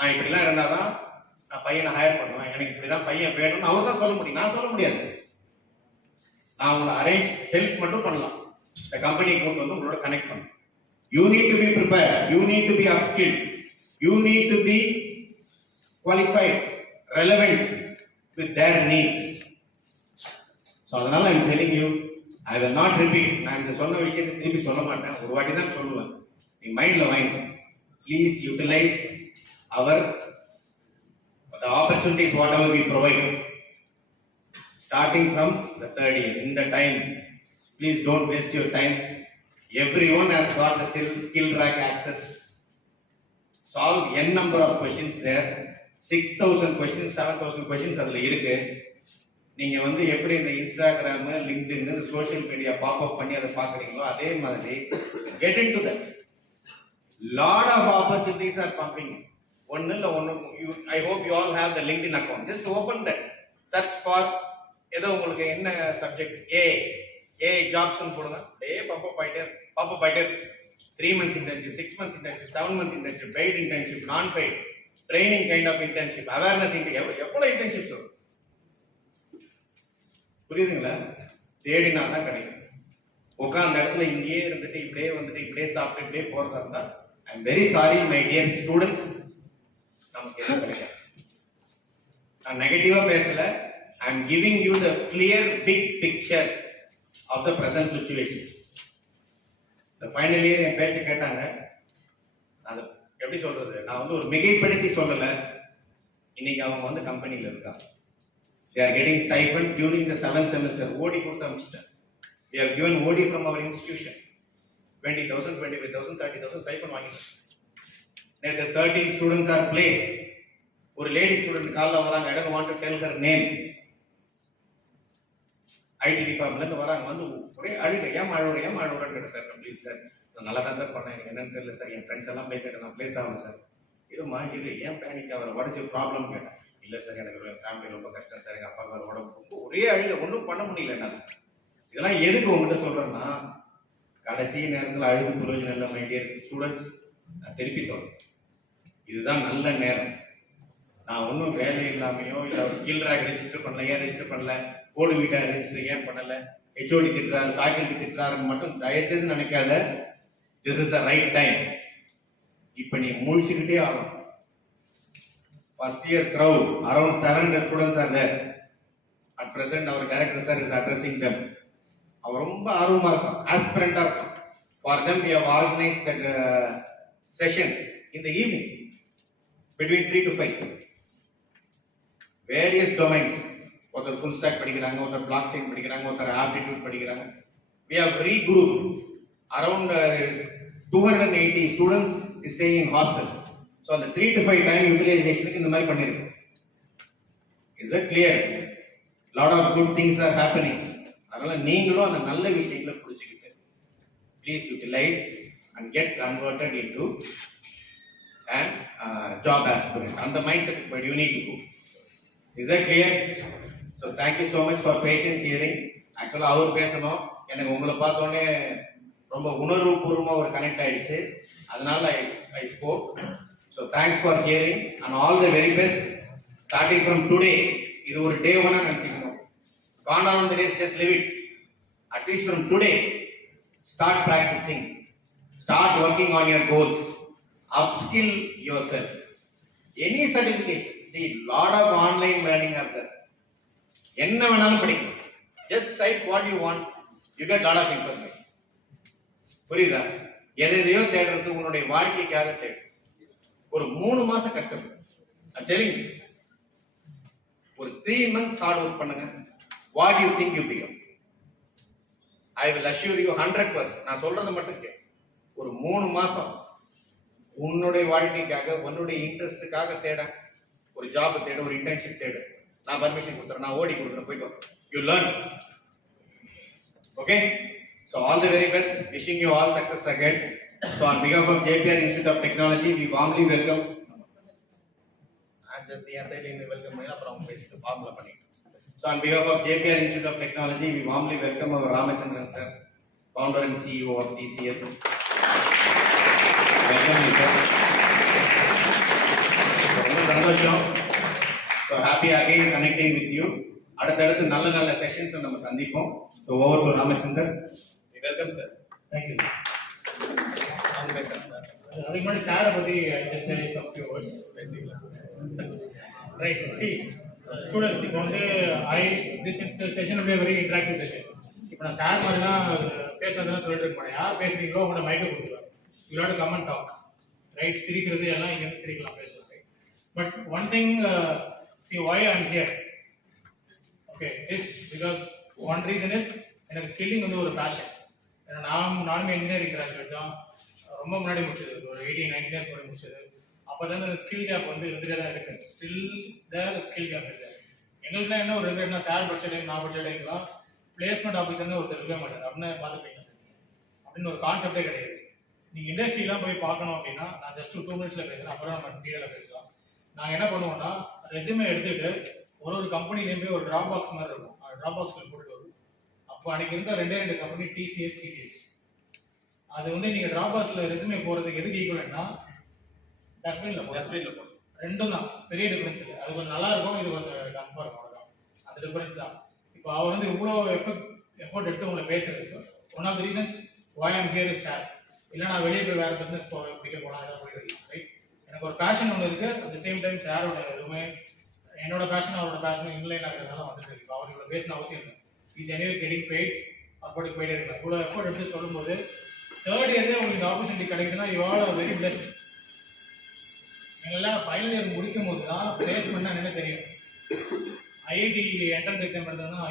நான் இப்படிலாம் இருந்தாதான் நான் பையனை ஹையர் பண்ணுவேன், எனக்கு இப்படிதான் பையன் வேணும்னு அவர் தான் சொல்ல முடியும், நான் சொல்ல முடியாது. நான் உங்களை அரேஞ்ச் ஹெல்ப் மட்டும் பண்ணலாம். இந்த கம்பெனியை கொண்டு வந்து உங்களோட கனெக்ட் பண்ணணும். You need to be prepare, you need to be upskill, you need to be qualified, relevant with their needs. So அதனால I am telling you, I will not repeat. நான் இந்த சொன்ன விஷயத்தை திருப்பி சொல்ல மாட்டேன், ஒரு வாட்டி தான் சொல்லுவேன். நீ மைண்ட்ல வாங்க. Please utilise our the opportunities whatever we provide starting from the third year. In the time, please don't waste your time. Everyone has got the skill rack access. Solve n number of questions there. 6000 questions, 7000 questions adula irukku. நீங்க வந்து எப்படி இந்த Instagram, LinkedIn, social media pop up பண்ணி அதை பாக்குறீங்களோ அதே மாதிரி get into that. Lot of opportunities are pumping in. ஒன்னு இல்ல ஒன்னு. I hope you all have the LinkedIn account. Just open that, search for ஏதோ உங்களுக்கு என்ன சப்ஜெக்ட், ஏ ஜாப்ஸ் போடுங்க. பாப் அப் ஆயிட்டே 3 months internship, 6 months internship, 7 month internship, paid internship, non paid, training kind of internship, awareness internship, எவ்வளவு internships வரும் புரியுதுங்களா? தேடினா தான் கிடைக்கும். உட்கார்ந்த இடத்துல இங்கேயே இருந்துட்டு இப்படியே வந்துட்டு இப்படியே சாப்பிட்டு இப்படியே போறதா இருந்தா I am very sorry my dear students, நமக்கு எதுவும் கிடையாது. நான் நெகட்டிவா பேசல. I am giving you the clear big picture of the present situation. இந்த ஃபைனல் இயர் என் பேச்சை கேட்டாங்க. அது எப்படி சொல்றது, நான் வந்து ஒரு மிகைப்படுத்தி சொல்லல. இன்னைக்கு அவங்க வந்து கம்பெனியில் இருக்காங்க. They are getting stipend during the 7th semester. OD கொடுத்து அனுப்பிச்சிட்டேன். We have given OD from our institution. 20,000, 25,000, 30,000 stipend வாங்கிட்டோம். நேற்று 13 students are placed. ஒரு லேடி ஸ்டூடெண்ட் காலைல வராங்க. I don't want to tell her name. IT டிபார்ட்மெண்ட்ல இருந்து வராங்க. வந்து ஒரே அழுக, ஏன் அழுகுறேன்னு சார். ப்ளீஸ் சார், நான் நல்லா தான் சார் பண்ணேன், எனக்கு என்னன்னு தெரியல சார், என் ஃப்ரெண்ட்ஸ் எல்லாம் பிளேஸ் ஆகிட்டு நான் பிளேஸ் ஆகணும் சார். இதுமா இது ஏன் பேனிக் ஆகிற, வாட் இஸ் யூர் ப்ராப்ளம் கேட்டேன். இல்லை சார், எனக்கு ஃபேமிலி ரொம்ப கஷ்டம் சார், எங்கள் அப்பா மேலே உடம்பு ஒரே அழுக, ஒன்றும் பண்ண முடியல என்னால். இதெல்லாம் எதுக்கு உங்ககிட்ட சொல்கிறேன்னா, கடைசி நேரத்தில் அழுது பிரயோஜனம் இல்லை. மை டியர் ஸ்டூடெண்ட்ஸ், நான் திருப்பி சொல்கிறேன், இதுதான் நல்ல நேரம். நான் ஒன்றும் வேலை இல்லாமையோ இல்லை ஒரு ஸ்கில் ரேக் ரெஜிஸ்டர் பண்ணல, ஏன் ரெஜிஸ்டர் பண்ணல, கோடு வீட்டா ரெஜிஸ்டர் ஏன் பண்ணல, ஹெச்ஓடி திட்டுறாரு, ஃபேக்கல்டி திட்டுறாருன்னு மட்டும் தயவுசெய்து நினைக்காத. This is the right time. இப்போ நீ முழிச்சுக்கிட்டே ஆகணும். First year crowd, around 700 students are there. At present, our director sir is addressing them. அவர் ரொம்ப ஆர்வமா இருக்கும், ஆஸ்பிரண்டா இருக்கும். For them, we have organized that session in the evening between 3 to 5. Various domains. ஒருத்தர் full stack படிக்கிறாங்க, ஒருத்தர் blockchain படிக்கிறாங்க, ஒருத்தர் aptitude படிக்கிறாங்க. We have regrouped around 280 students staying in hostel. So அந்த 3 to 5 டைம் யூட்டிலைசேஷனுக்கு இந்த மாதிரி பண்ணிருக்கோம். Is it clear? Lot of good things are happening. அதனால நீங்களும் அந்த நல்ல விஷயங்களை புரிஞ்சுக்கிட்டு please utilise and get converted into and job aspirant. அந்த mindset you need to go. Is it clear? So thank you so much for patience hearing. ஆக்சுவலாக அவர் பேசணும், எனக்கு உங்களை பார்த்தோன்னே ரொம்ப உணர்வு பூர்வமாக ஒரு கனெக்ட் ஆயிடுச்சு. அதனால I spoke. So thanks for hearing and all the very best. Starting from today, இது ஒரு டே ஒன்னா நினைச்சுக்கணும். Gone down the days, just leave it. At least from today, start practicing. Start working on your goals. Upskill yourself. Any certification. See, lot of online learning are there. என்ன வேணாலும் படிக்கலாம். Just type what you want. You get lot of information. புரியுதா? எதையோ தேடுறது உன்னுடைய வாழ்க்கைக்காக தேடு. ஒரு 3 மாசம் கஷ்டப்படும். I'm telling you. ஒரு 3 months hard work பண்ணுங்க. What do you think you become? I will assure you 100%. நான் சொல்றது மட்டும் கேளு. ஒரு 3 மாசம் உன்னுடைய வாழ்க்கைக்காக, உன்னுடைய இன்ட்ரெஸ்டுக்காக தேட, ஒரு ஜாப் தேட, ஒரு இன்டர்ன்ஷிப் தேட. நான் பர்மிஷன் கொடுத்துறேன், நான் ஓடி கொடுக்குறேன், போயிட்டு வா. You learn. Okay? So all the very best. Wishing you all success again. So on behalf of JPR Institute of Technology, we warmly welcome. I'm just the SIL in the welcome from basic formula panni. So on behalf of JPR Institute of Technology, we warmly welcome our Ramachandran sir, founder and CEO of TCS. Welcome you sir. சந்தோஷம். So happy again connecting with you. அடுத்தடுத்து நல்ல நல்ல sessions நம்ம சந்திப்போம். So over to Ramachandar. Welcome sir. Thank you. அவங்க பேசுகிறேன் sir. அதுக்கு முன்னாடி சாரை பற்றி ஜஸ்ட் சம் ஃபியூ வேர்ட்ஸ் பேசிக்கலாம். ரைட், சி ஸ்டூடெண்ட்ஸ் இப்போ வந்து திஸ் செஷன் வந்து வெரி இன்ட்ராக்டிவ் செஷன். இப்போ நான் சார் மாதிரிலாம் பேசுறதுலாம் சொல்லிட்டு இருக்க மாட்டேன். யார் பேசுறீங்களோ உங்களோட மைக்கை கொடுத்துருவாங்க. You have to come and talk. Right, சிரிக்கிறது எல்லாம் இங்கே சிரிக்கலாம், பேசலாம். Right, but one thing, see why I am here. Okay, is because one reason is எனக்கு ஸ்கில்லிங் வந்து ஒரு பேஷன். ஏன்னா நானுமே இன்ஜினியரிங் கிராஜுவேட் தான். ரொம்ப முன்னாடி முடிச்சது, ஒரு 18-19 இயர்ஸ் முன்னாடி முடிச்சது. அப்போ தான் அந்த ஸ்கில் கேப் வந்து இருந்துகிட்டே தான் இருக்குது. ஸ்டில் தேர் ஸ்கில் கேப் இருக்குது. எங்களுக்குலாம் என்ன ஒரு ரெகுலேட்னா சார் படிச்ச டைம் நான் படிச்ச டைம்லாம் பிளேஸ்மெண்ட் ஆஃபீஸர்னு ஒருத்தர் இருக்கவே மாட்டார். அப்படின்னு பார்த்துப்பீங்க அப்படின்னு ஒரு கான்செப்டே கிடையாது. நீங்கள் இண்டஸ்ட்ரிலாம் போய் பார்க்கணும் அப்படின்னா நான் ஜஸ்ட் 2 மினிட்ஸில் பேசுகிறேன், அப்புறம் நம்ம டீட்டெயிலாக பேசலாம். நாங்கள் என்ன பண்ணுவோம்னா ரெஸ்யூமே எடுத்துகிட்டு ஒரு கம்பெனிலேயும் போய் ஒரு ட்ராப் பாக்ஸ் மாதிரி இருக்கும், ட்ராப் பாக்ஸில் போட்டுட்டு வரும். அப்போ அன்றைக்கி இருந்த 2 கம்பெனி TCS, CTS. அது வந்து நீங்கள் ட்ராப் பாக்ஸில் ரெஸ்யூமே போகிறதுக்கு எதுக்கு ஈக்குவல்னா டஸ்ட்பினில் போடும். ரெண்டும் தான், பெரிய டிஃப்ரென்ஸ் இல்லை. அது கொஞ்சம் நல்லா இருக்கும், இது கொஞ்சம் கம்ஃபாக இருக்கும், அவ்வளோதான். அந்த டிஃப்ரென்ஸ் தான். இப்போ அவர் வந்து இவ்வளோ எஃபர்ட் எடுத்து உங்களை பேசுறது sir. One of the reasons why I'm here is sir. இல்லை நான் வெளியே போய் வேறு பிஸ்னஸ் பிடிக்க போகலாம், ஏதாவது போயிட்டு இருக்கேன். ரைட், எனக்கு ஒரு பேஷன் ஒன்று இருக்குது. அட் த சேம் டைம் சாரோட எதுவுமே என்னோட பேஷன் அவரோட பேஷன் இன்லைன் ஆகிறதுனால வந்துட்டு இருக்கு. அவர் இவ்வளோ பேசின அவசியம் இல்லை. இஸ் எனிவே கெட்டிங் பெய்ட், அப்படி போயிட்டே இருக்கலாம். இவ்வளோ எஃபர்ட் எடுத்து சொல்லும்போது தேர்ட் இயர்லேயே உங்களுக்கு இந்த ஆப்பர்ச்சுனிட்டி கிடைக்குதுன்னா you are a very best. எங்கெல்லாம் ஃபைனல் இயர் முடிக்கும் போது தான் பிளேஸ்மெண்ட்னா என்ன தெரியும். IIT என்ட்ரன்ஸ் எக்ஸாம் எடுத்தோம்னா